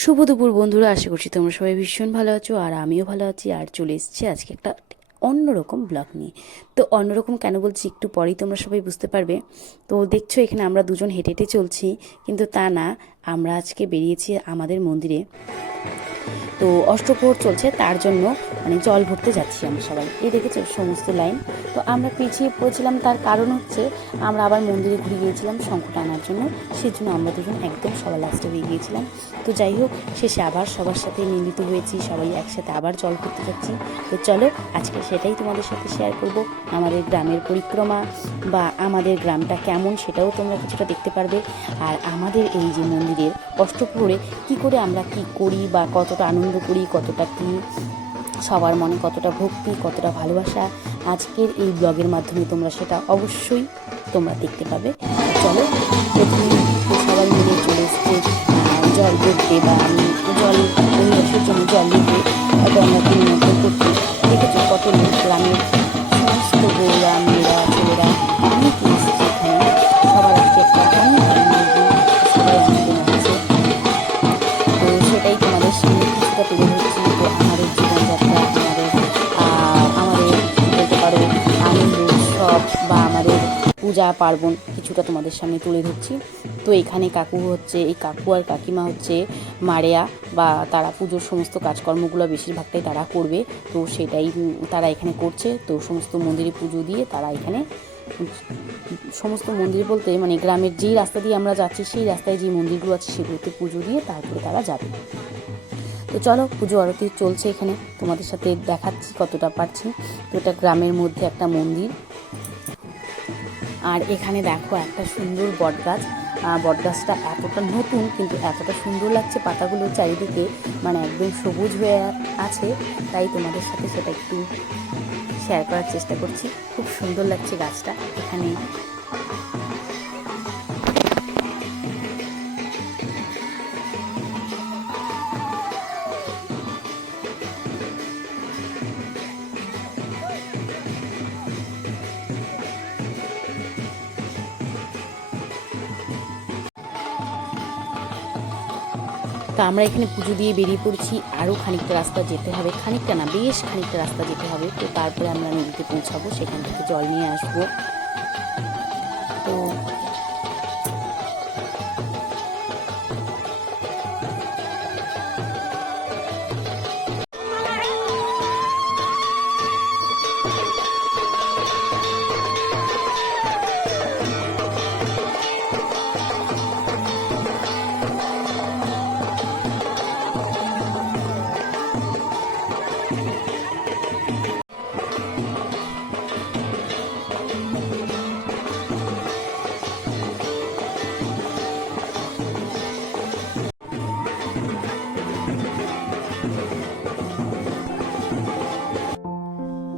শুভ দুপুর বন্ধুরা, আশা করছি তোমরা সবাই ভীষণ ভালো আছো আর আমিও ভালো আছি। আর চলে এসেছি আজকে একটা অন্যরকম ব্লগ নিয়ে। তো অন্যরকম কেন বলছি একটু পরেই তোমরা সবাই বুঝতে পারবে। তো দেখছো এখানে আমরা দুজন হেঁটে হেঁটে চলছি, কিন্তু তা না, আমরা আজকে বেরিয়েছি আমাদের মন্দিরে। তো অষ্টপ্রহর চলছে, তার জন্য মানে জল ভরতে যাচ্ছি আমরা সবাই। এই দেখেছো সমস্ত লাইন। তো আমরা পিছিয়ে পড়েছিলাম, তার কারণ হচ্ছে আমরা আবার মন্দিরে ঘুরে গিয়েছিলাম শঙ্খটা আনার জন্য। সেই জন্য আমরা দুজন একদম সবার লাস্টে হয়ে গিয়েছিলাম। তো যাই হোক, শেষে আবার সবার সাথে মিলিত হয়েছি, সবাই একসাথে আবার জল ভরতে যাচ্ছি। তো চলো আজকে সেটাই তোমাদের সাথে শেয়ার করব। আমাদের গ্রামের পরিক্রমা বা আমাদের গ্রামটা কেমন সেটাও তোমরা কিছুটা দেখতে পারবে। আর আমাদের এই যে মন্দিরের অষ্টপ্রহরে কী করে আমরা কি করি বা কতটা আনন্দ করি, কতটা কি সবার মনে কতটা ভক্তি, কতটা ভালোবাসা, আজকের এই ব্লগের মাধ্যমে তোমরা সেটা অবশ্যই তোমরা দেখতে পাবে। চলো, প্রথমে সবাই মিলে চলে এসছে জল করতে বা জল পরিবেশের জন্য জল দিতে গঙ্গাকে নিমন্ত্রণ করতে। দেখেছো কত লোক, গ্রামের সমস্ত বউরা, মেয়েরা, ছেলেরা অনেক এসেছে এখানে। সবার আজকে একটা অনেক আনন্দের দিন, সবাই আনন্দ মানছে। তো সেটাই তোমাদের সামনে কিছুটা তুলে ধরছি। তো আমাদের জীবনযাত্রা, আমাদের বলতে পারো আনন্দ উৎসব বা আমাদের পূজা পার্বণ কিছুটা তোমাদের সামনে তুলে ধরছি। তো এখানে কাকু হচ্ছে, এই কাকু আর কাকিমা হচ্ছে মারেয়া, বা তারা পুজোর সমস্ত কাজকর্মগুলো বেশিরভাগটাই তারা করবে। তো সেটাই তারা এখানে করছে। তো সমস্ত মন্দিরে পুজো দিয়ে তারা এখানে, সমস্ত মন্দির বলতে মানে গ্রামের যেই রাস্তা দিয়ে আমরা যাচ্ছি সেই রাস্তায় যে মন্দিরগুলো আছে সেগুলোতে পুজো দিয়ে তারপরে তারা যাবে। তো চলো, পুজো আরতি চলছে এখানে, তোমাদের সাথে দেখাচ্ছি কতটা পারছি। তো এটা গ্রামের মধ্যে একটা মন্দির। আর এখানে দেখো একটা সুন্দর বটগাছ। বটগাছটা এতটা নতুন কিন্তু এতটা সুন্দর লাগছে, পাতাগুলো চারিদিকে মানে একদম সবুজ হয়ে আছে। তাই তোমাদের সাথে সেটা একটু শেয়ার করার চেষ্টা করছি। খুব সুন্দর লাগছে গাছটা এখানে। তো আমরা এখানে পুজো দিয়ে বেরিয়ে পড়ছি। আরও খানিকটা রাস্তা যেতে হবে, খানিকটা না বেশ খানিকটা রাস্তা যেতে হবে। তো তারপরে আমরা নদীতে পৌঁছাবো, সেখান থেকে জল নিয়ে আসবো। তো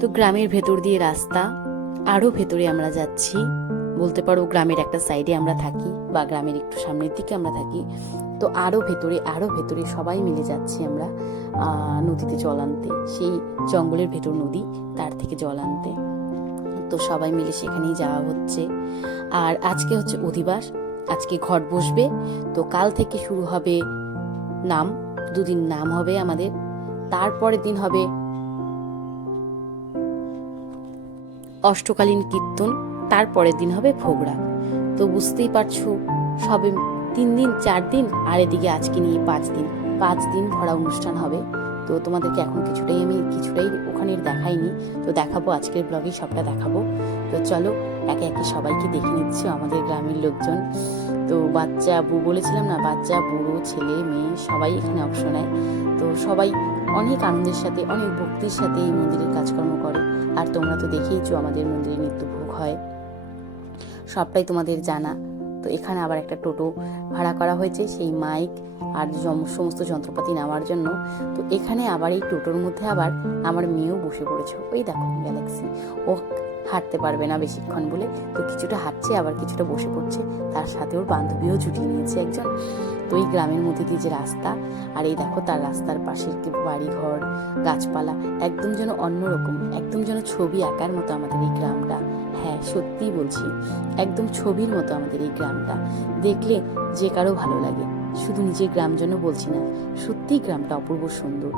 তো গ্রামের ভেতর দিয়ে রাস্তা, আরও ভেতরে আমরা যাচ্ছি। বলতে পারো গ্রামের একটা সাইডে আমরা থাকি বা গ্রামের একটু সামনের দিকে আমরা থাকি। তো আরও ভেতরে আরও ভেতরে সবাই মিলে যাচ্ছি আমরা নদীতে জল আনতে। সেই জঙ্গলের ভেতর নদী, তার থেকে জল আনতে। তো সবাই মিলে সেখানেই যাওয়া হচ্ছে। আর আজকে হচ্ছে অধিবাস, আজকে ঘট বসবে। তো কাল থেকে শুরু হবে নাম, দুদিন নাম হবে আমাদের। তারপরের দিন হবে অষ্টকালীন কীর্তন, তারপরের দিন হবে ভোগরাগ। তো বুঝতেই পারছো, সবে 3 দিন 4 দিন, আর এদিকে আজকে নিয়ে 5 দিন, 5 দিন ভরা অনুষ্ঠান হবে। তো তোমাদেরকে এখন কিছুটাই ওখানে দেখাইনি। তো দেখাবো আজকের ব্লগে, সবটা দেখাবো। তো চলো একে একে সবাইকে দেখে নিচ্ছি, আমাদের গ্রামের লোকজন। তো বাচ্চা বলেছিলাম না, বাচ্চা বুড়ো ছেলে মেয়ে সবাই এখানে অংশ নেয়। তো সবাই অনেক আনন্দের সাথে, অনেক ভক্তির সাথে এই মন্দিরের কাজকর্ম করে। আর তোমরা তো দেখেইছো আমাদের মন্দিরে নিত্যভোগ হয়, সবটাই তোমাদের জানা। তো এখানে আবার একটা টোটো ভাড়া করা হয়েছে সেই মাইক আর সমস্ত যন্ত্রপাতি নেওয়ার জন্য। তো এখানে আবার এই টোটোর মধ্যে আবার আমার মেয়েও বসে পড়েছে। ওই দেখো গ্যালাক্সি, ও হাঁটতে পারবে না বেশিক্ষণ বলে, তো কিছুটা হাঁটছে আবার কিছুটা বসে পড়ছে। তার সাথে ওর বান্ধবীও জুটিয়ে নিয়েছে একজন। তো এই গ্রামের মধ্যে দিয়ে যে রাস্তা, আর এই দেখো তার রাস্তার পাশের বাড়ি ঘর, গাছপালা, একদম যেন অন্যরকম, একদম যেন ছবি আঁকার মতো আমাদের এই গ্রামটা। হ্যাঁ সত্যিই বলছি, একদম ছবির মতো আমাদের এই গ্রামটা, দেখলে যে কারো ভালো লাগে। শুধু নিজের গ্রাম জন্য বলছি না, সত্যিই গ্রামটা অপূর্ব সুন্দর।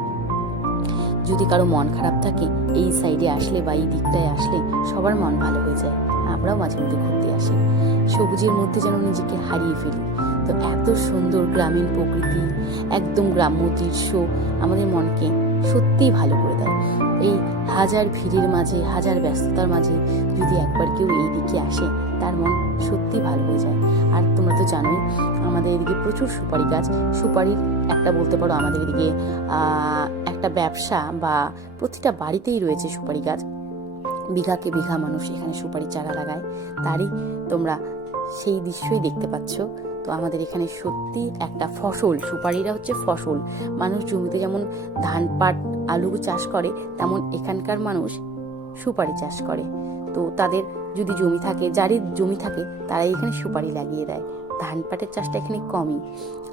যদি কারো মন খারাপ থাকে এই সাইডে আসলে বা এই দিকটায় আসলে সবার মন ভালো হয়ে যায়। আমরাও মাঝে মধ্যে ঘুরতে আসি, সবুজের মধ্যে যেন নিজেকে হারিয়ে ফেলি। তো এত সুন্দর গ্রামীণ প্রকৃতি, একদম গ্রাম্য দৃশ্য আমাদের মনকে সত্যিই ভালো করে দেয়। এই হাজার ভিড়ের মাঝে, হাজার ব্যস্ততার মাঝে যদি একবার কেউ এই দিকে আসে, তার মন সত্যি ভালো হয়ে যায়। আর তোমরা তো জানোই আমাদের এদিকে প্রচুর সুপারি গাছ, সুপারির একটা বলতে পারো আমাদের এদিকে একটা ব্যবসা, বা প্রতিটা বাড়িতেই রয়েছে সুপারি গাছ। বিঘাকে বিঘা মানুষ এখানে সুপারি চারা লাগায়, তারই তোমরা সেই দৃশ্যই দেখতে পাচ্ছ। তো আমাদের এখানে সত্যি একটা ফসল, সুপারিরা হচ্ছে ফসল। মানুষ জমিতে যেমন ধান, পাট, আলু চাষ করে, তেমন এখানকার মানুষ সুপারি চাষ করে। তো তাদের যদি জমি থাকে, যারই জমি থাকে, তারাই এখানে সুপারি লাগিয়ে দেয়। ধান পাটের চাষটা এখানে কমই।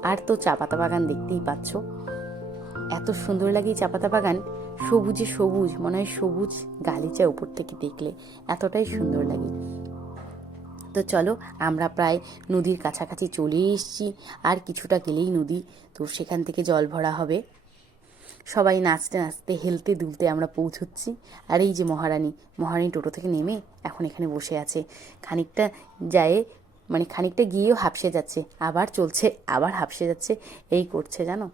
আর তো চা পাতা বাগান দেখতেই পাচ্ছ, এত সুন্দর লাগে চা পাতা বাগান, সবুজে সবুজ, মনে হয় সবুজ গালিচা উপর থেকে দেখলে এতটাই সুন্দর লাগে। তো চলো, আমরা প্রায় নদীর কাছাকাছি চলে এসেছি, আর কিছুটা গেলেই নদী। তো সেখান থেকে জল ভরা হবে। সবাই নাচতে নাচতে, হেলতে দুলতে আমরা পৌঁছচ্ছি। আর এই যে মহারানী টোটো থেকে নেমে এখন এখানে বসে আছে। খানিকটা যায়, মানে খানিকটা গিয়েও হাঁপসে যাচ্ছে, আবার চলছে, আবার হাঁপসে যাচ্ছে, এই করছে জানো।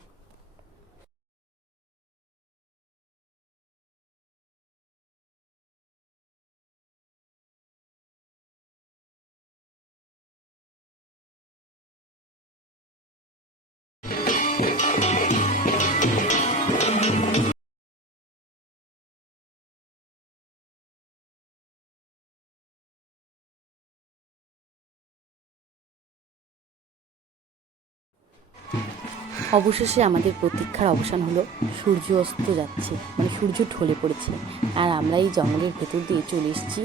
অবশেষে আমাদের প্রতীক্ষার অবসান হলো। সূর্য অস্ত যাচ্ছে, মানে সূর্য ঢলে পড়েছে, আর আমরা এই জঙ্গলের ভেতর দিয়ে চলে এসেছি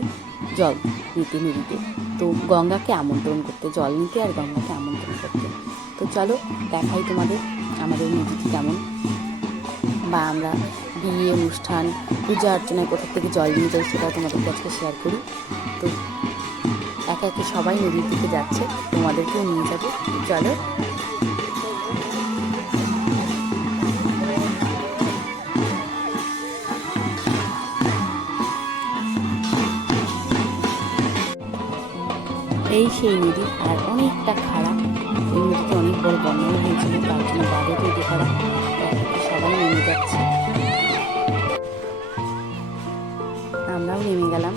জল নিতে, নদীতে। তো গঙ্গাকে আমন্ত্রণ করতে, জল নিতে আর গঙ্গাকে আমন্ত্রণ করতে। তো চলো দেখাই তোমাদের আমাদের নদীটি কেমন, বা আমরা বিয়ে, অনুষ্ঠান, পূজা অর্চনায় কোথা থেকে জল নিয়ে যাই সেটাও তোমাদের কাছে শেয়ার করি। তো একে একে সবাই নদীর দিকে যাচ্ছে, তোমাদেরকেও নিয়ে যাবো। চলো। এই সেই নদী, আর অনেকটা খারাপ। এই নদীতে অনেক বড় বন্যা হয়েছিল, তার জন্য বাঁধও তৈরি করা। সবাই নেমে যাচ্ছে, আমরাও নেমে গেলাম।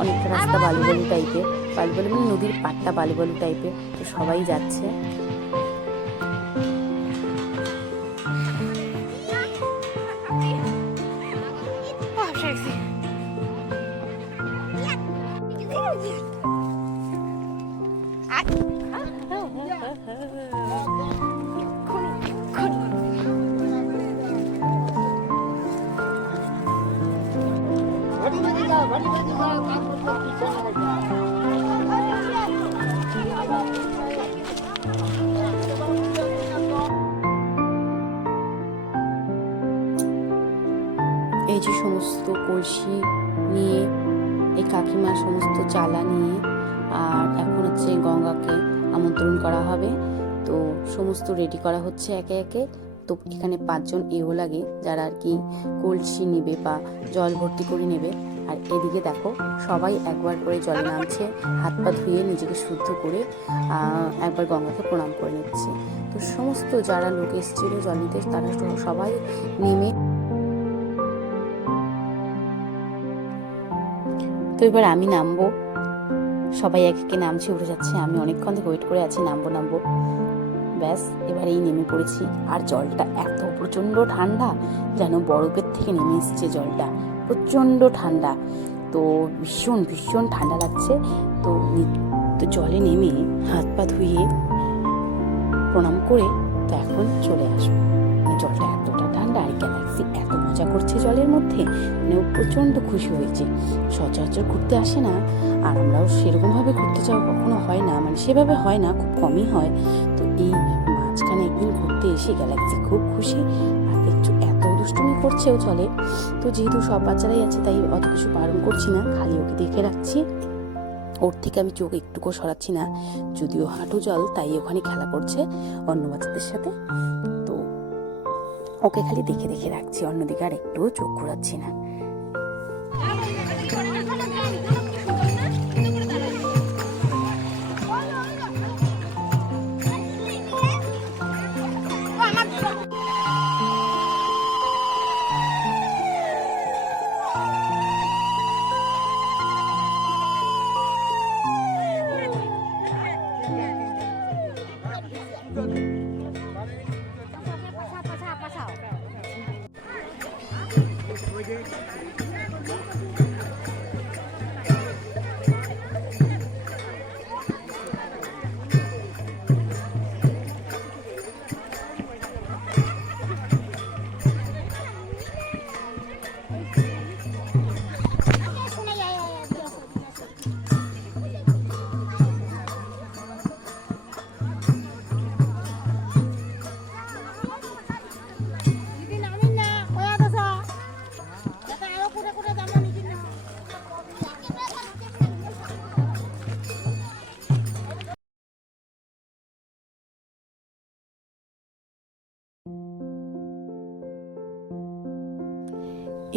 অনেকটা রাস্তা বালু টাইপের, বালু মানে নদীর পাটটা বালু টাইপের। তো সবাই যাচ্ছে। এই যে সমস্ত কলসি নিয়ে এই কাকিমা সমস্ত চালা নিয়ে, আর এখন হচ্ছে গঙ্গাকে আমন্ত্রণ করা হবে। তো সমস্ত রেডি করা হচ্ছে একে একে। তো এখানে 5 জন এও লাগে যারা আর কি কলসি নেবে বা জল ভর্তি করে নেবে। আর এদিকে দেখো সবাই একবার করে জলে নামছে, হাত পা ধুয়ে নিজেকে শুদ্ধ করে একবার গঙ্গাকে প্রণাম করে নিচ্ছে। তো সমস্ত যারা লোক এসেছিল জল নিতে, তারা সবাই নেমে। তো এবার আমি নামবো, সবাই এক একে নামছে, উঠে যাচ্ছে। আমি অনেকক্ষণ থেকে ওয়েট করে আছি, নামবো। ব্যাস এবার এই নেমে পড়েছি। আর জলটা এত প্রচণ্ড ঠান্ডা, যেন বরফের থেকে নেমে এসছে জলটা, প্রচণ্ড ঠান্ডা। তো ভীষণ ভীষণ ঠান্ডা লাগছে। তো জলে নেমে হাত পা ধুয়ে প্রণাম করে তো এখন চলে আসবো। জলটা এতটা ঠান্ডা, আর গ্যালাক্সি এত মজা করছে জলের মধ্যে, মানে ও প্রচণ্ড খুশি হয়েছে। সচরাচর ঘুরতে আসে না, আর আমরাও সেরকমভাবে ঘুরতে যাওয়া কখনো হয় না, মানে সেভাবে হয় না, খুব কমই হয়। তো এই মাঝখানে একদিন ঘুরতে এসে গ্যালাক্সি খুব খুশি, আর একটু এত দুষ্টুমি করছেও চলে। তো যেহেতু সব বাচ্চারাই আছে, তাই অত কিছু বারণ করছি না, খালি ওকে দেখে রাখছি। ওর থেকে আমি চোখ একটুকু সরাচ্ছি না, যদিও হাঁটু জল, তাই ওখানে খেলা করছে অন্য বাচ্চাদের সাথে। তো ওকে খালি দেখে দেখে রাখছি, অন্যদিকে আর একটুও চোখ ঘোরাচ্ছি না।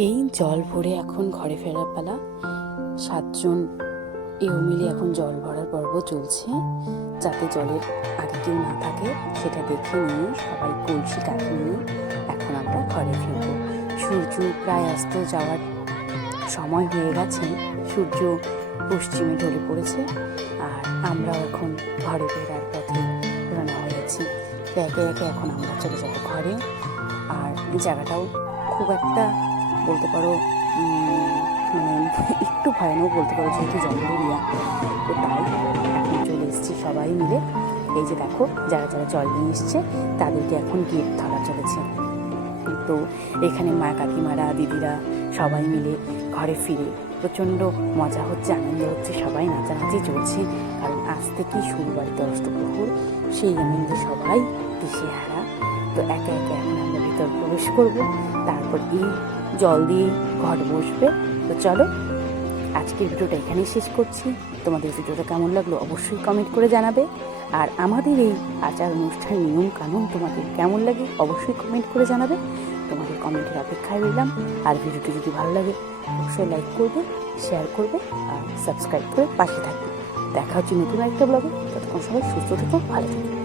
এই জল ভরে এখন ঘরে ফেরার পালা। 7 জন এও মিলে এখন জল ভরার পর্ব চলছে, যাতে জলের আগে কেউ না থাকে সেটা দেখে নিয়ে সবাই কলসি কাঠি নিয়ে এখন আমরা ঘরে ফিরব। সূর্য প্রায় অস্ত যাওয়ার সময় হয়ে গেছে, সূর্য পশ্চিমে ঢলে পড়েছে, আর আমরাও এখন ঘরে ফেরার পথে রওনা হয়েছি। একে একে এখন আমরা চলে যাব ঘরে। আর জায়গাটাও খুব একটা বলতে পারো মানে একটু ভয়ানক বলতে পারো, যেহেতু জঙ্গল এরিয়া। তো তাই এখন চলে এসেছি সবাই মিলে। এই যে দেখো, যারা যারা জল নিয়ে এসছে তাদেরকে এখন গেট ধরা চলেছে। তো এখানে মা কাকিমারা দিদিরা সবাই মিলে ঘরে ফিরে প্রচণ্ড মজা হচ্ছে, আনন্দ হচ্ছে, সবাই নাচানাচি চলছে। কারণ আজ থেকেই শুরু বাড়িতে অষ্টপ্রহর, সেই আনন্দে সবাই দিশেহারা। তো একে একে এখন আমরা ভিতর প্রবেশ করব, তারপর এই জল দিয়ে ঘর বসবে। তো চলো, আজকের ভিডিওটা এখানেই শেষ করছি। তোমাদের ভিডিওটা কেমন লাগলো অবশ্যই কমেন্ট করে জানাবে। আর আমাদের এই আচার অনুষ্ঠান নিয়ম কানুন তোমাদের কেমন লাগে অবশ্যই কমেন্ট করে জানাবে। তোমাদের কমেন্টের অপেক্ষায় রইলাম। আর ভিডিওটি যদি ভালো লাগে অবশ্যই লাইক করবে, শেয়ার করবে আর সাবস্ক্রাইব করে পাশে থাকবে। দেখা হচ্ছে নতুন একটা ব্লগে। ততক্ষণ সবাই সুস্থ থেকো, ভালো থেকো।